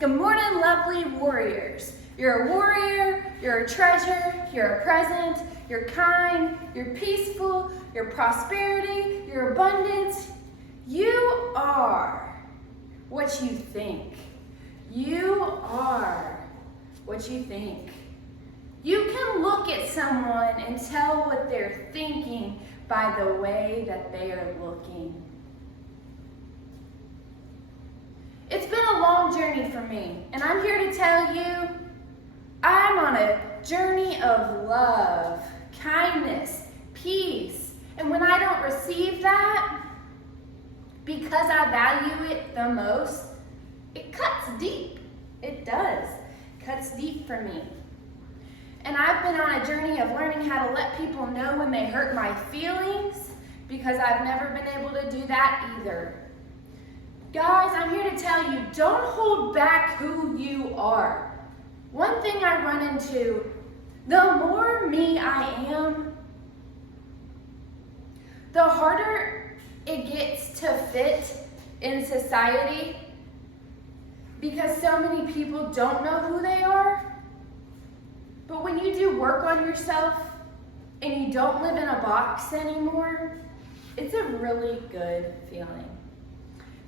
Good morning, lovely warriors. You're a warrior, you're a treasure, you're a present, you're kind, you're peaceful, you're prosperity, you're abundance. You are what you think. You are what you think. You can look at someone and tell what they're thinking by the way that they are looking. It's been a long journey for me, and I'm here to tell you I'm on a journey of love, kindness, peace, and when I don't receive that, because I value it the most, it cuts deep. It does. It cuts deep for me. And I've been on a journey of learning how to let people know when they hurt my feelings, because I've never been able to do that either. Guys, I'm here to tell you, don't hold back who you are. One thing I run into, the more me I am, the harder it gets to fit in society, because so many people don't know who they are. But when you do work on yourself and you don't live in a box anymore, it's a really good feeling.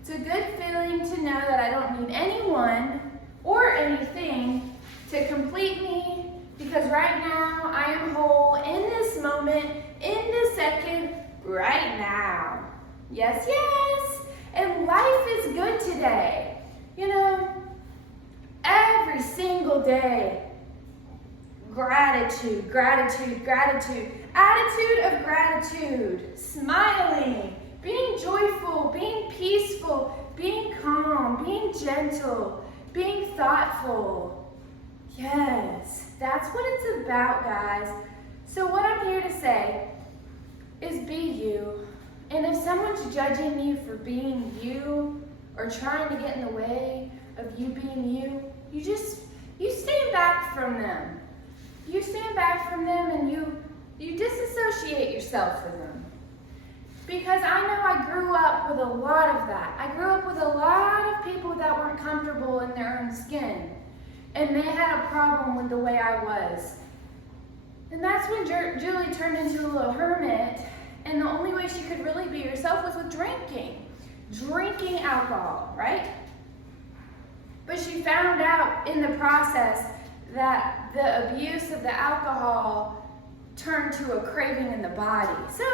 It's a good feeling to know that I don't need anyone or anything to complete me, because right now I am whole in this moment, in this second, right now. Yes, yes. And life is good today. You know, every single day, gratitude, gratitude, gratitude, attitude of gratitude, smiling, being joyful, being peaceful, being calm, being gentle, being thoughtful. Yes, that's what it's about, guys. So what I'm here to say is be you. And if someone's judging you for being you or trying to get in the way of you being you, you stand back from them. You stand back from them and you disassociate yourself from them. Because I know I grew up with a lot of that. I grew up with a lot of people that weren't comfortable in their own skin. And they had a problem with the way I was. And that's when Julie turned into a little hermit. And the only way she could really be herself was with drinking. Drinking alcohol, right? But she found out in the process that the abuse of the alcohol turned to a craving in the body. So,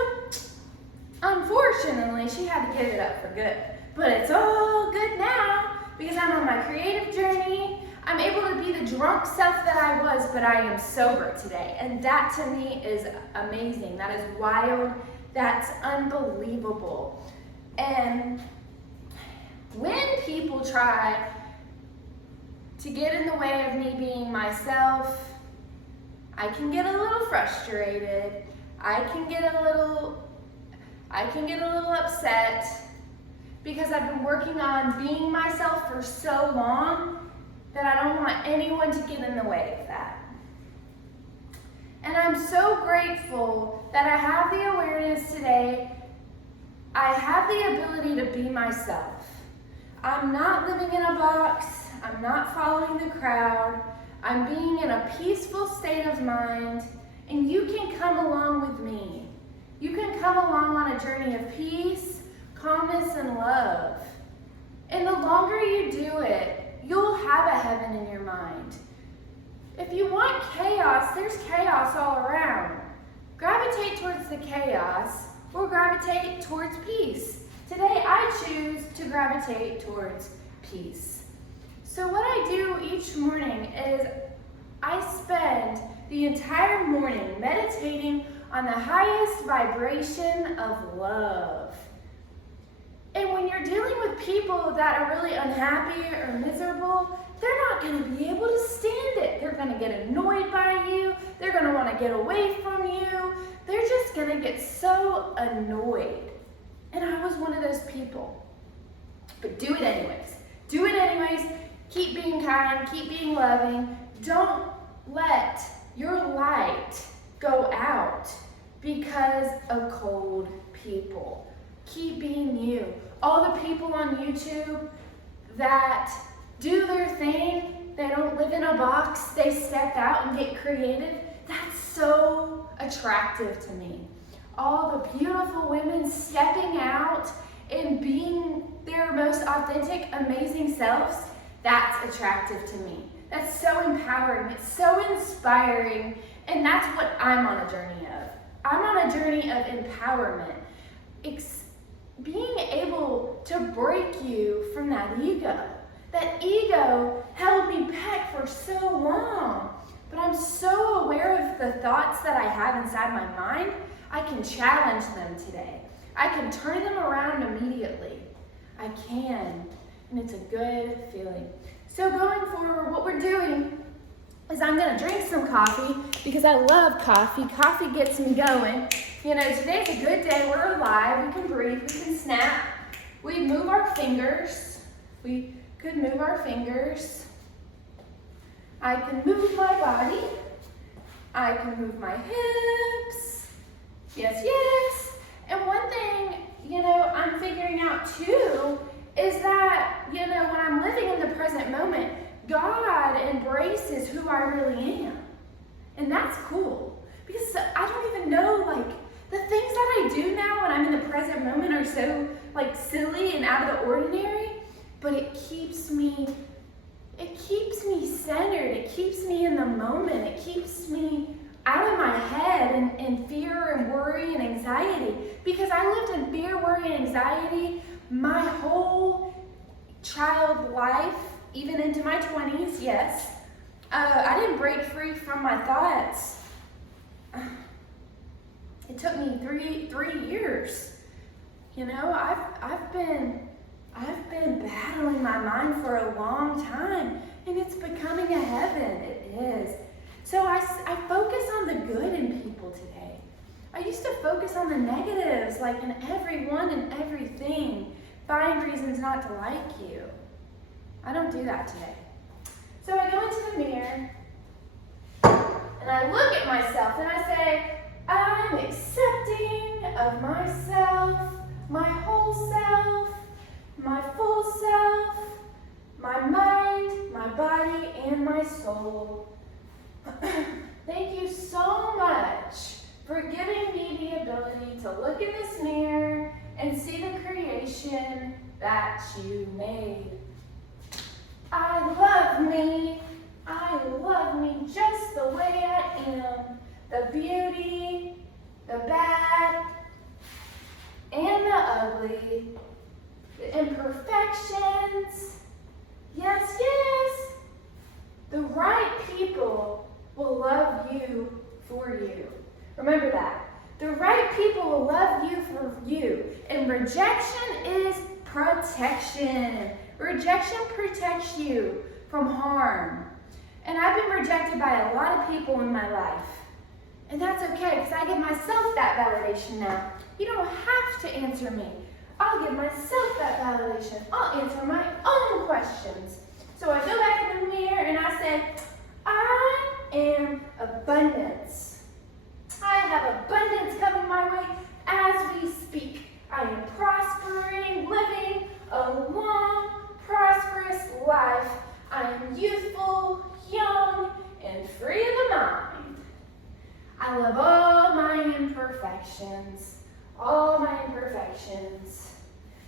unfortunately, she had to give it up for good. But it's all good now, because I'm on my creative journey. I'm able to be the drunk self that I was, but I am sober today. And that to me is amazing. That is wild. That's unbelievable. And when people try to get in the way of me being myself, I can get a little frustrated. I can get a little upset, because I've been working on being myself for so long that I don't want anyone to get in the way of that. And I'm so grateful that I have the awareness today. I have the ability to be myself. I'm not living in a box. I'm not following the crowd. I'm being in a peaceful state of mind, and you can come along with me. You can come along on a journey of peace, calmness, and love. And the longer you do it, you'll have a heaven in your mind. If you want chaos, there's chaos all around. Gravitate towards the chaos or gravitate towards peace. Today, I choose to gravitate towards peace. So what I do each morning is I spend the entire morning meditating on the highest vibration of love. And when you're dealing with people that are really unhappy or miserable, they're not going to be able to stand it. They're going to get annoyed by you. They're going to want to get away from you. They're just going to get so annoyed. And I was one of those people. But do it anyways. Do it anyways. Keep being kind. Keep being loving. Don't let your light go out because of cold people. Keep being you. All the people on YouTube that do their thing. They don't live in a box. They step out and get creative. That's so attractive to me. All the beautiful women stepping out and being their most authentic, amazing selves, that's attractive to me. That's so empowering. It's so inspiring. And that's what I'm on a journey of. I'm on a journey of empowerment. Being able to break you from that ego. That ego held me back for so long. But I'm so aware of the thoughts that I have inside my mind, I can challenge them today. I can turn them around immediately. I can, and it's a good feeling. So going forward, what we're doing is I'm gonna drink some coffee because I love coffee. Coffee gets me going. You know, today's a good day, we're alive, we can breathe, we can snap. We move our fingers. We could move our fingers. I can move my body. I can move my hips. Yes, yes. And one thing, you know, I'm figuring out too is that, you know, when I'm living in the present moment, God embraces who I really am. And that's cool. Because I don't even know, like, the things that I do now when I'm in the present moment are so, like, silly and out of the ordinary. But it keeps me centered. It keeps me in the moment. It keeps me out of my head and fear and worry and anxiety. Because I lived in fear, worry, and anxiety my whole child life, even into my 20s, yes. I didn't break free from my thoughts. It took me three years. You know, I've been battling my mind for a long time, and it's becoming a heaven. It is. So I focus on the good in people today. I used to focus on the negatives, like in everyone and everything. Find reasons not to like you. I don't do that today. So I go into the mirror, and I look at myself, and I say, I'm accepting of myself, my whole self, my full self, my mind, my body, and my soul. Thank you so much for giving me the ability to look in this mirror and see the creation that you made. I love me. I love me just the way I am. The beauty, the bad, and the ugly. The imperfections. Yes, yes. The right people will love you for you. Remember that. The right people will love you for you. And rejection is protection. Rejection protects you from harm. And I've been rejected by a lot of people in my life. And that's okay, because I give myself that validation now. You don't have to answer me. I'll give myself that validation. I'll answer my own questions. So I go back in the mirror and I say, I am abundance. I have abundance coming my way as we speak. I am prospering, living a long, prosperous life. I am youthful, young, and free of the mind. I love all my imperfections. All my imperfections.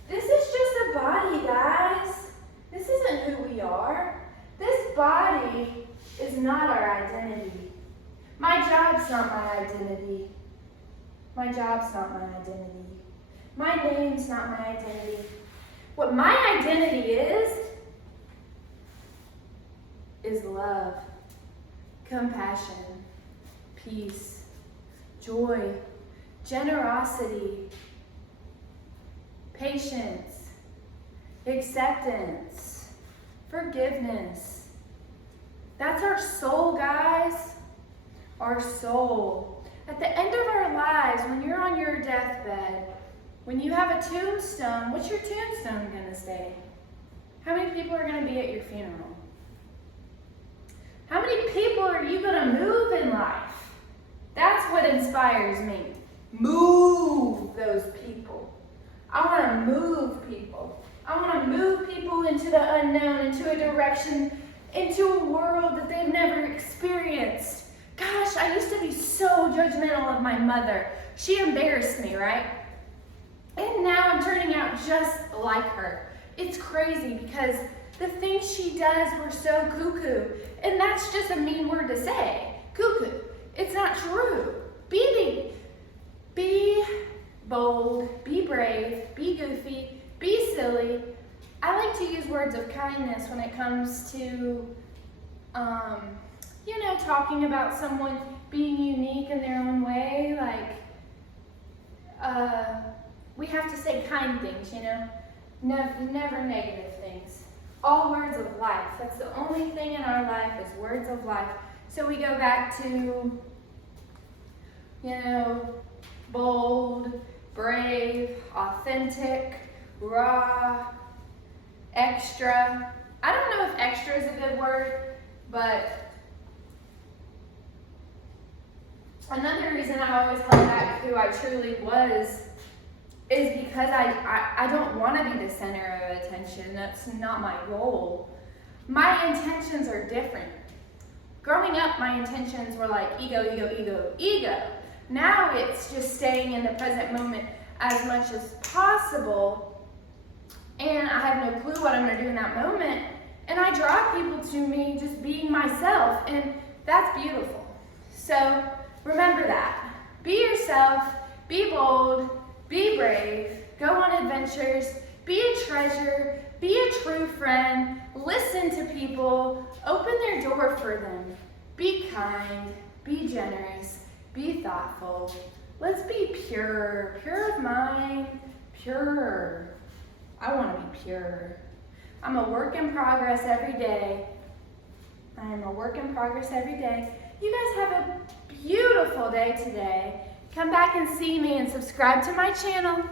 This is just a body, guys. This isn't who we are. This body is not our identity. My job's not my identity. My job's not my identity. My name's not my identity. What my identity is love, compassion, peace, joy, generosity, patience, acceptance, forgiveness. That's our soul, guys. Our soul. At the end of our lives, when you're on your deathbed, when you have a tombstone, what's your tombstone going to say? How many people are going to be at your funeral? How many people are you going to move in life? That's what inspires me. Move those people. I want to move people. I I want to move people into the unknown, into a direction, into a world that they've never experienced. Gosh, I used to be so judgmental of my mother. She embarrassed me, right? And now I'm turning out just like her. It's crazy because the things she does were so cuckoo. And that's just a mean word to say, cuckoo. It's not true. Be bold, be brave, be goofy, be silly. I like to use words of kindness when it comes to, talking about someone being unique in their own way. Like, we have to say kind things, never negative things. All words of life. That's the only thing in our life is words of life. So we go back to, bold, brave, authentic, raw, extra. I don't know if extra is a good word, but another reason I always held back who I truly was is because I don't want to be the center of attention. That's not my goal. My intentions are different. Growing up, my intentions were like ego, ego, ego, ego. Now it's just staying in the present moment as much as possible, and I have no clue what I'm going to do in that moment, and I draw people to me just being myself, and that's beautiful. So remember that. Be yourself, be bold, be brave, go on adventures, be a treasure, be a true friend, listen to people, open their door for them, be kind, be generous, be thoughtful. Let's be pure of mind, pure. I want to be pure. I'm a work in progress every day. I am a work in progress every day. You guys have a beautiful day today. Come back and see me and subscribe to my channel.